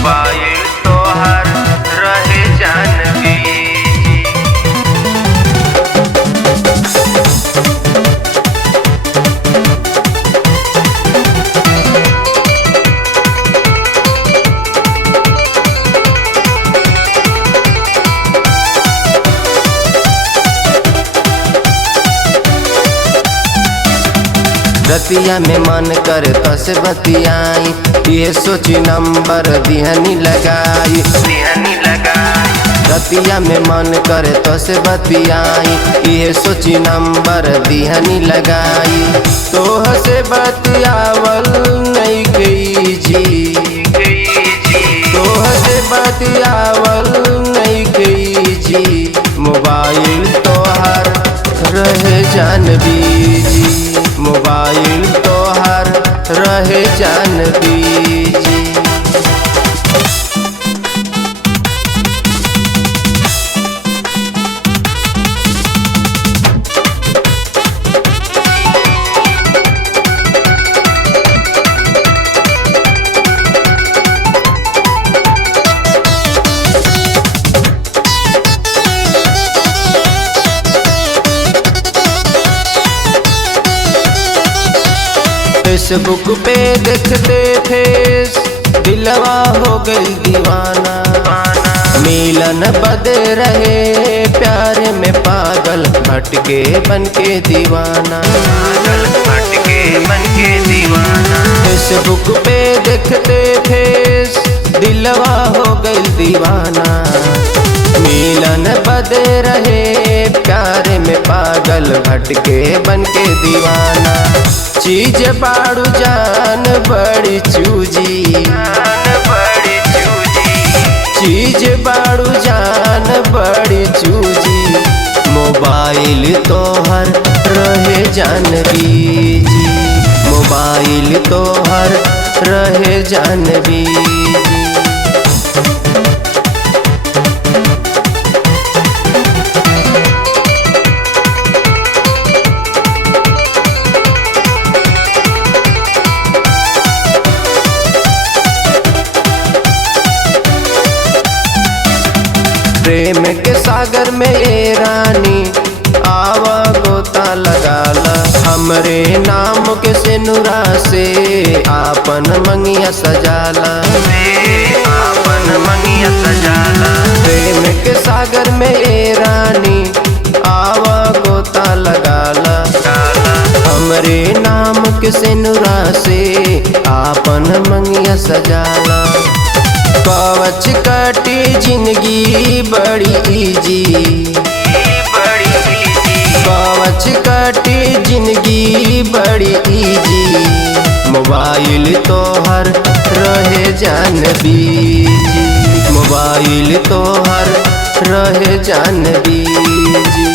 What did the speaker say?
Mobile तोहर रहे जानबी। रतिया में मन करे तस बतियाई, ये सोची नंबर दिहनी लगाई। रतिया में मन करे तस बतियाई, ये सोची नंबर दिहनी लगाई। तोह से बतियावल नहीं गई जी, तोह से बतियावल नहीं गई जी। मोबाइल तोहर रहे जानबी जी, मोबाइल तोहर रहे जानबी जी। फेसबुक पे देखते फेस दिलवा हो गई दीवाना। मिलन बदे रहे प्यार में पागल, भटके बन के दीवाना। फेसबुक पे देखते फेस दिलवा हो गई दीवाना। मिलन बदे रहे प्यार में पागल, भटके बन के दीवाना। चीज बाड़ू जान बड़ी चूजी, चीज बाड़ू जान बड़ी चूजी। मोबाइल तोहर रहे जानबी जी, मोबाइल तोहर रहे जानबी जी। प्रेम के सागर में ये रानी आवा गोता लगाला। हमरे नाम के सिनुरा से आपन मंगिया सजाला, आपन मंगिया सजाला। प्रेम के सागर में ये रानी आवा गोता लगाला। हमरे नाम के सिनुरा से आपन मंगिया सजाला। कवच कटी जिंदगी बड़ी इजी, कवच कटी जिंदगी बड़ी इजी। मोबाइल तोहर रहे जानबी जी, मोबाइल तोहर रहे जानबी जी।